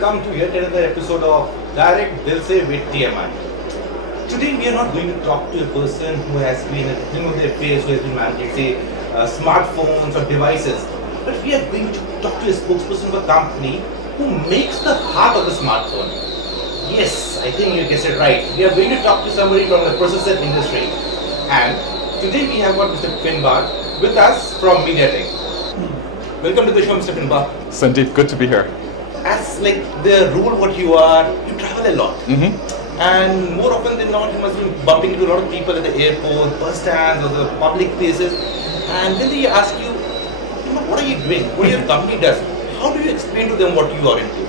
welcome to yet another episode of Direct Dil Se with TMI. Today we are not going to talk to a person who has been, their face, who has been managing, say, smartphones or devices, but we are going to talk to a spokesperson of a company who makes the heart of the smartphone. Yes, I think you guessed it right. We are going to talk to somebody from the processor industry. And today we have got Mr. Finbarr with us from Mediatek. Welcome to the show, Mr. Finbarr. Sandeep, good to be here. As like the role what you are, you travel a lot. And more often than not, you must be bumping into a lot of people at the airport, bus stands, or the public places. And then they ask you, what are you doing? What your company does? How do you explain to them what you are into?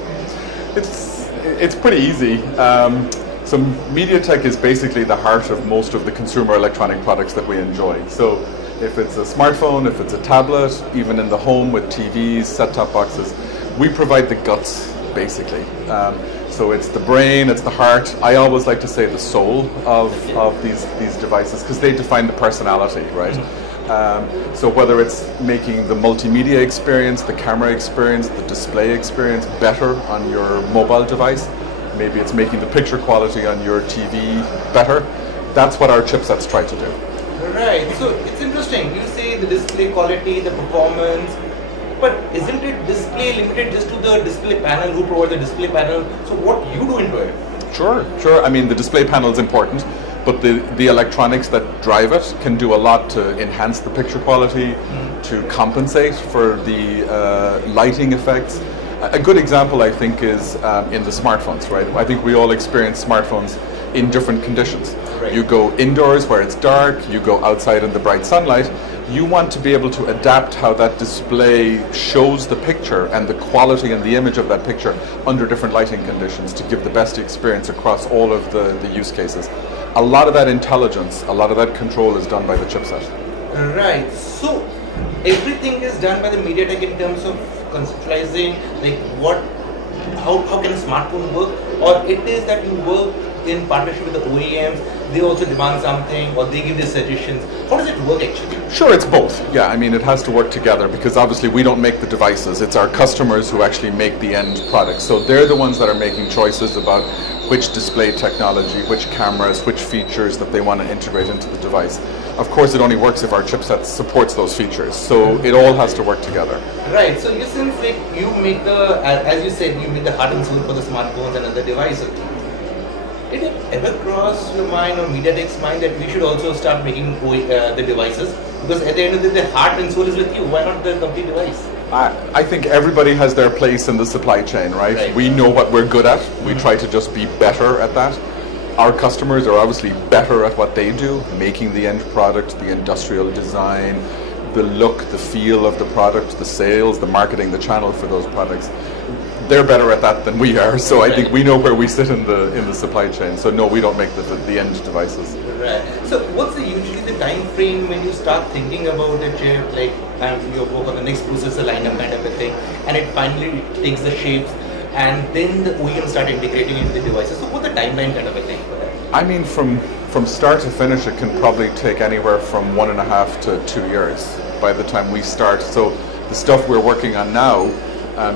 It's pretty easy. So Mediatek is basically the heart of most of the consumer electronic products that we enjoy. So if it's a smartphone, if it's a tablet, even in the home with TVs, set-top boxes, we provide the guts, basically. So it's the brain, it's the heart. I always like to say the soul of these devices because they define the personality, right? So whether it's making the multimedia experience, the camera experience, the display experience better on your mobile device, maybe it's making the picture quality on your TV better, that's what our chipsets try to do. Right, so it's interesting. You say the display quality, the performance, but isn't it display limited just to the display panel, who provides the display panel? So what you do into it? Sure. I mean, the display panel is important, but the electronics that drive it can do a lot to enhance the picture quality, to compensate for the lighting effects. A good example, I think, is in the smartphones, right? I think we all experience smartphones in different conditions. Right. You go indoors where it's dark, you go outside in the bright sunlight. You want to be able to adapt how that display shows the picture and the quality and the image of that picture under different lighting conditions to give the best experience across all of the use cases. A lot of that intelligence, a lot of that control is done by the chipset. Right, so everything is done by the Mediatek in terms of conceptualizing, like how can a smartphone work, or it is that you work in partnership with the OEMs, they also demand something or they give their suggestions. How does it work actually? Sure, it's both. Yeah, I mean, it has to work together because obviously we don't make the devices. It's our customers who actually make the end product. So they're the ones that are making choices about which display technology, which cameras, which features that they want to integrate into the device. Of course, it only works if our chipset supports those features. So it all has to work together. Right. So you since like you make the, as you said, you make the heart and soul for the smartphones and other devices. Did it ever cross your mind or Mediatek's mind that we should also start making the devices? Because at the end of the day, the heart and soul is with you. Why not the complete device? I think everybody has their place in the supply chain, right? We know what we're good at. We try to just be better at that. Our customers are obviously better at what they do, making the end product, the industrial design, the look, the feel of the product, the sales, the marketing, the channel for those products. They're better at that than we are, so I think we know where we sit in the supply chain. So no, we don't make the end devices. Right. So what's usually the time frame when you start thinking about a chip, like you work on the next processor lineup kind of a thing, and it finally takes the shapes, and then the OEM start integrating into the devices. So what's the timeline kind of a thing for that? I mean, from start to finish, it can probably take anywhere from 1.5 to 2 years by the time we start. So the stuff we're working on now,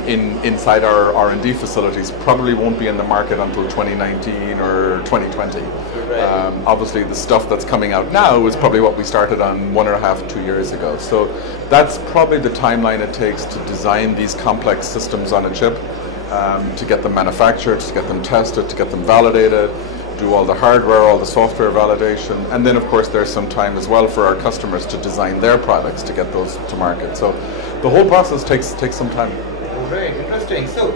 inside our R&D facilities probably won't be in the market until 2019 or 2020. Right. Obviously the stuff that's coming out now is probably what we started on 1.5 to 2 years ago. So that's probably the timeline it takes to design these complex systems on a chip, to get them manufactured, to get them tested, to get them validated, do all the hardware, all the software validation, and then of course there's some time as well for our customers to design their products to get those to market. So the whole process takes some time. Right, interesting. So,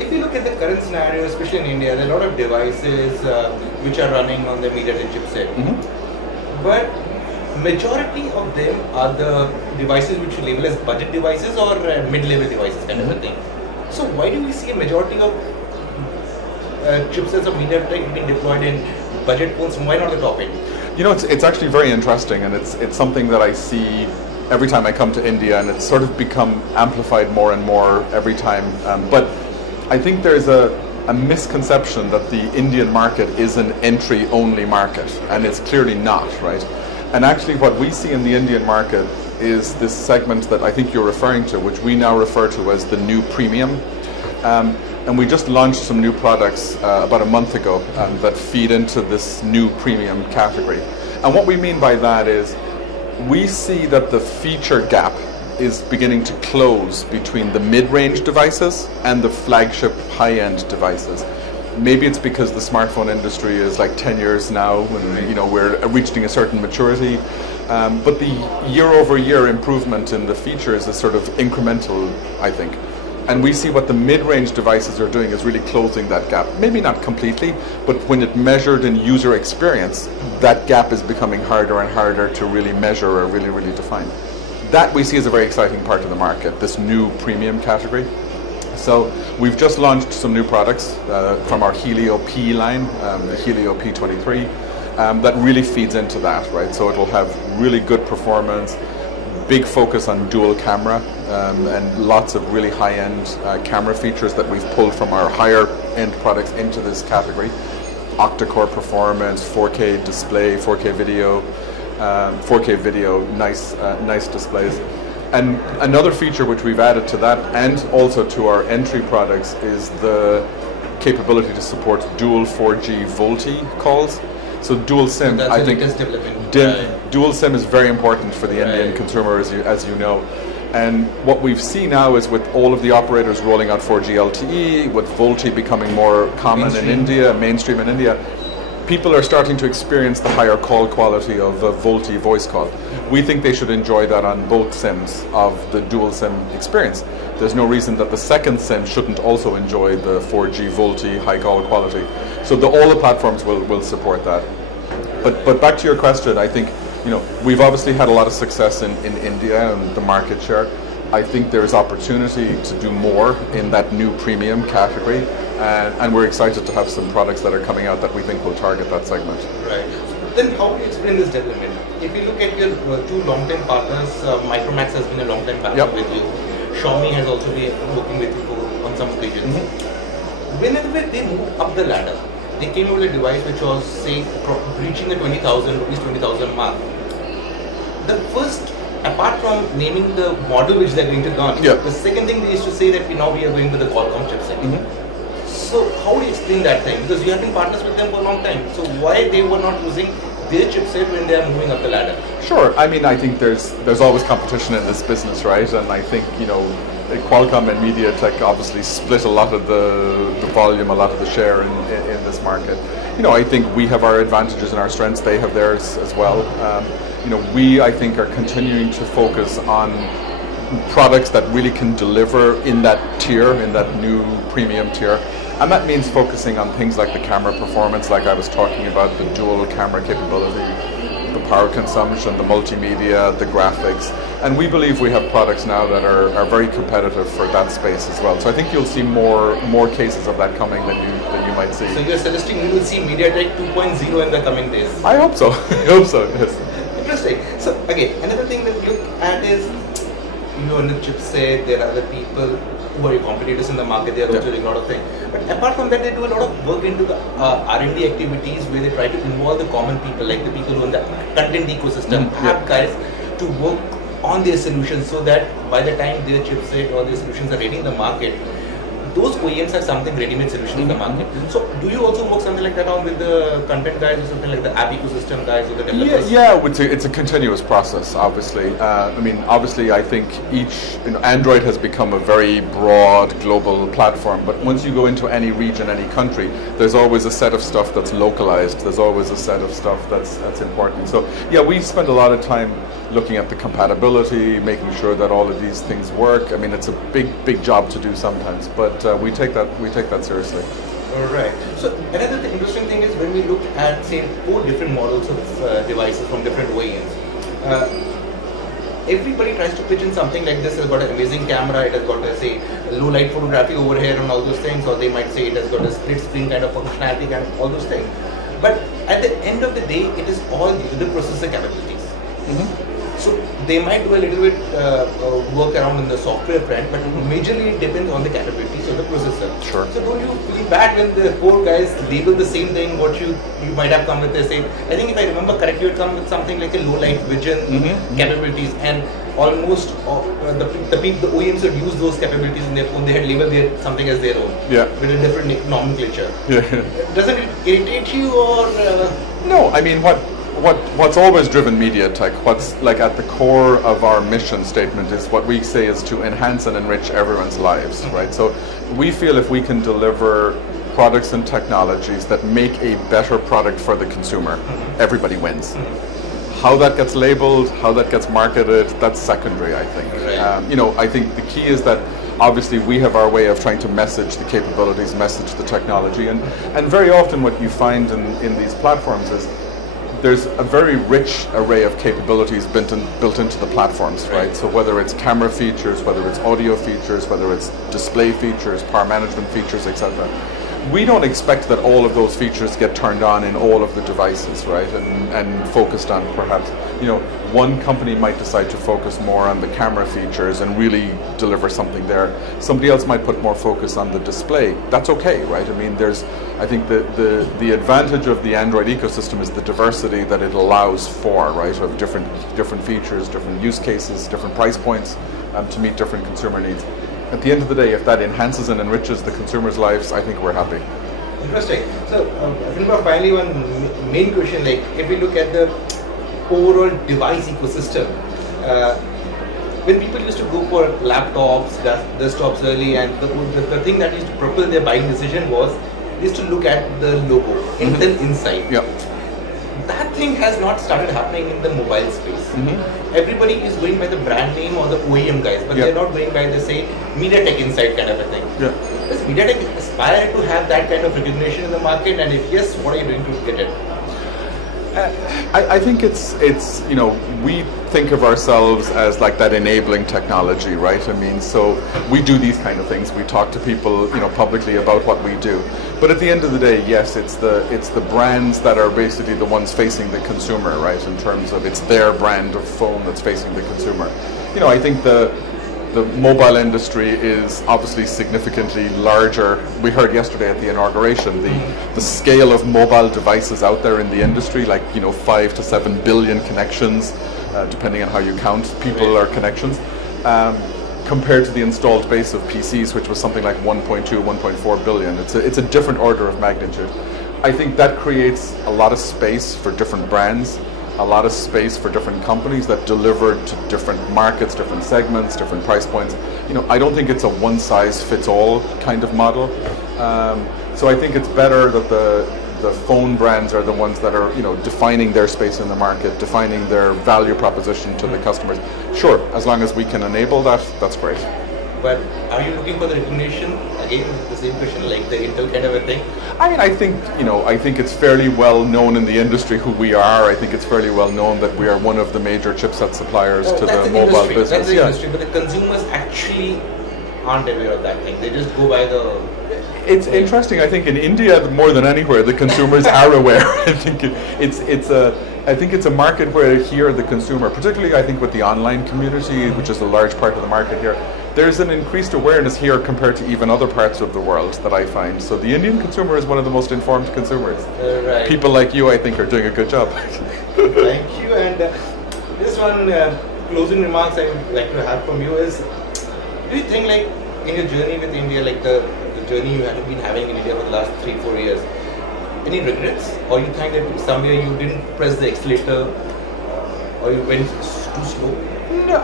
if you look at the current scenario, especially in India, there are a lot of devices which are running on the Mediatek chipset. But majority of them are the devices which you label as budget devices or mid-level devices kind of a thing. So, why do we see a majority of chipsets of Mediatek being deployed in budget phones? Why not the top end? You know, it's actually very interesting, and it's something that I see every time I come to India, and it's sort of become amplified more and more every time. But I think there's a misconception that the Indian market is an entry-only market, and it's clearly not, right? And actually what we see in the Indian market is this segment that I think you're referring to, which we now refer to as the new premium. And we just launched some new products about a month ago that feed into this new premium category. And what we mean by that is we see that the feature gap is beginning to close between the mid-range devices and the flagship high-end devices. Maybe it's because the smartphone industry is like 10 years now, and we're reaching a certain maturity. But the year-over-year improvement in the features is sort of incremental, I think. And we see what the mid-range devices are doing is really closing that gap. Maybe not completely, but when it measured in user experience, that gap is becoming harder and harder to really measure or really define. That we see as a very exciting part of the market, this new premium category. So we've just launched some new products from our Helio P line, the Helio P23, that really feeds into that, right? So it'll have really good performance, big focus on dual camera, and lots of really high-end camera features that we've pulled from our higher-end products into this category. Octa-core performance, 4K display, 4K video, nice displays. And another feature which we've added to that, and also to our entry products, is the capability to support dual 4G VoLTE calls. So dual SIM, I think, dual SIM is very important for the Indian consumer, as you know. And what we've seen now is with all of the operators rolling out 4G LTE, with VoLTE becoming more common mainstream in India, people are starting to experience the higher call quality of a VoLTE voice call. We think they should enjoy that on both SIMs of the dual SIM experience. There's no reason that the second SIM shouldn't also enjoy the 4G VoLTE high call quality. So all the platforms will support that. But back to your question, I think we've obviously had a lot of success in India and the market share. I think there's opportunity to do more in that new premium category, and we're excited to have some products that are coming out that we think will target that segment. Right. Then how do you explain this development? If you look at your two long-term partners, Micromax has been a long-time partner with you. Xiaomi has also been working with you on some occasions. Whenever they move up the ladder, they came out with a device which was, say, reaching the 20,000 mark. The first, apart from naming the model which they're going to launch, the second thing they used to say that now we are going with the Qualcomm chipset. So how do you explain that thing? Because you have been partners with them for a long time. So why they were not using their chipset when they are moving up the ladder? Sure. I mean, I think there's always competition in this business, right? And I think Qualcomm and Mediatek obviously split a lot of the volume, a lot of the share in this market. I think we have our advantages and our strengths. They have theirs as well. We, I think, are continuing to focus on products that really can deliver in that tier, in that new premium tier. And that means focusing on things like the camera performance, like I was talking about, the dual camera capability, the power consumption, the multimedia, the graphics. And we believe we have products now that are very competitive for that space as well. So I think you'll see more cases of that coming than you might see. So you're suggesting we will see Mediatek 2.0 in the coming days? I hope so. I hope so, yes. Interesting. So again, another thing that we look at is you on the chipset, there are other people who are your competitors in the market, they are also doing a lot of things. But apart from that, they do a lot of work into the R&D activities where they try to involve the common people, like the people who are in the content ecosystem, app guys, to work on their solutions so that by the time their chipset or their solutions are ready in the market, those OEMs have something ready-made solution in the market. So do you also work something like that on with the content guys or something like the app ecosystem guys or the developers? Yeah, it's a continuous process, obviously. Obviously I think Android has become a very broad global platform, but once you go into any region, any country, there's always a set of stuff that's localized. There's always a set of stuff that's important. So yeah, we spend a lot of time looking at the compatibility, making sure that all of these things work. I mean, it's a big job to do sometimes, but we take that seriously. All right. So another interesting thing is when we look at, say, 4 different models of devices from different OEMs, everybody tries to pitch in something like this. It's got an amazing camera, it has got a, say, low light photography over here and all those things, or they might say it has got a split screen kind of functionality and all those things. But at the end of the day, it is all due to the processor capabilities. So they might do a little bit work around in the software front, but majorly it depends on the capabilities of the processor. Sure. So don't you feel bad when the four guys label the same thing what you might have come with the same? I think if I remember correctly, you had come with something like a low light vision capabilities, and almost the OEMs would use those capabilities in their phone. They had labeled something as their own, with a different nomenclature. Doesn't it irritate you, or? No, I mean what's always driven Mediatek, what's like at the core of our mission statement is what we say is to enhance and enrich everyone's lives, right? So we feel if we can deliver products and technologies that make a better product for the consumer, everybody wins. How that gets labeled, how that gets marketed, that's secondary, I think. Right. I think the key is that obviously we have our way of trying to message the capabilities, message the technology, and very often what you find in these platforms is there's a very rich array of capabilities built into the platforms, right? So whether it's camera features, whether it's audio features, whether it's display features, power management features, etc. We don't expect that all of those features get turned on in all of the devices, right? And focused on perhaps, one company might decide to focus more on the camera features and really deliver something there. Somebody else might put more focus on the display. That's okay, right? I mean, I think the advantage of the Android ecosystem is the diversity that it allows for, right? Of different features, different use cases, different price points to meet different consumer needs. At the end of the day, if that enhances and enriches the consumers' lives, I think we're happy. Interesting. So, Finbarr, finally, one main question, like if we look at the overall device ecosystem, when people used to go for laptops, desktops early, and the thing that used to propel their buying decision was they used to look at the logo, Intel Inside. Yeah. That thing has not started happening in the mobile space. Everybody is going by the brand name or the OEM guys, but they're not going by the, say, Mediatek Inside kind of a thing. Does Mediatek aspire to have that kind of recognition in the market? And if yes, what are you doing to get it? I think it's we think of ourselves as like that enabling technology, right? I mean, so we do these kind of things. We talk to people, publicly about what we do. But at the end of the day, yes, it's the brands that are basically the ones facing the consumer, right? In terms of it's their brand of phone that's facing the consumer. I think the mobile industry is obviously significantly larger. We heard yesterday at the inauguration the scale of mobile devices out there in the industry, like 5 to 7 billion connections, depending on how you count people or connections, compared to the installed base of PCs, which was something like 1.2, 1.4 billion. It's a different order of magnitude. I think that creates a lot of space for different brands, a lot of space for different companies that deliver to different markets, different segments, different price points. I don't think it's a one-size-fits-all kind of model. So I think it's better that the phone brands are the ones that are, defining their space in the market, defining their value proposition to the customers. Sure, as long as we can enable that, that's great. But are you looking for the recognition? Again, the same question, like the Intel kind of a thing? I mean, I think it's fairly well known in the industry who we are. I think it's fairly well known that we are one of the major chipset suppliers to the mobile business. That's the industry, but the consumers actually aren't aware of that thing. They just go by the... It's interesting. I think in India, more than anywhere, the consumers are aware. I think it's a market where here the consumer, particularly I think with the online community, which is a large part of the market here, there's an increased awareness here compared to even other parts of the world that I find. So the Indian consumer is one of the most informed consumers. Right. People like you, I think, are doing a good job. Thank you. And this one closing remarks I would like to have from you is, do you think, like, in your journey with India, like the journey you have been having in India for the last 3-4 years, any regrets? Or you think that somewhere you didn't press the accelerator, or you went too slow?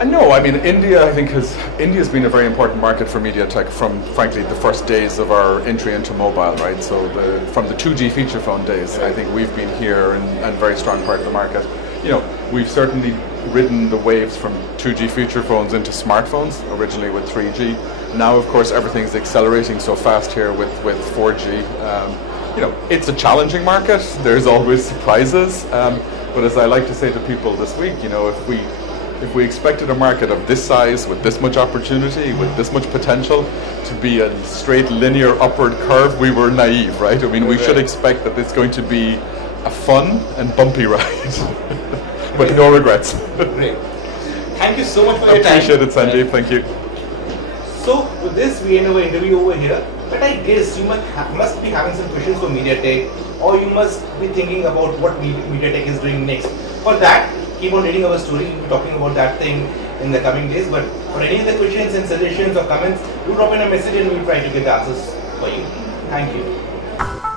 No, I mean, India, I think India's been a very important market for Mediatek from, frankly, the first days of our entry into mobile, right? So from the 2G feature phone days, I think we've been here and very strong part of the market. We've certainly ridden the waves from 2G feature phones into smartphones, originally with 3G. Now, of course, everything's accelerating so fast here with 4G. It's a challenging market. There's always surprises. But as I like to say to people this week, if we expected a market of this size, with this much opportunity, with this much potential, to be a straight linear upward curve, we were naive, right? I mean, we should expect that it's going to be a fun and bumpy ride, but no regrets. Great. Thank you so much for your time. Appreciate it, Sanjeev. Thank you. So with this, we end our interview over here. But I guess you must be having some questions for Mediatek, or you must be thinking about what Mediatek is doing next. For that, keep on reading our story. We'll be talking about that thing in the coming days. But for any other questions and suggestions or comments, do drop in a message and we'll try to get the answers for you. Thank you.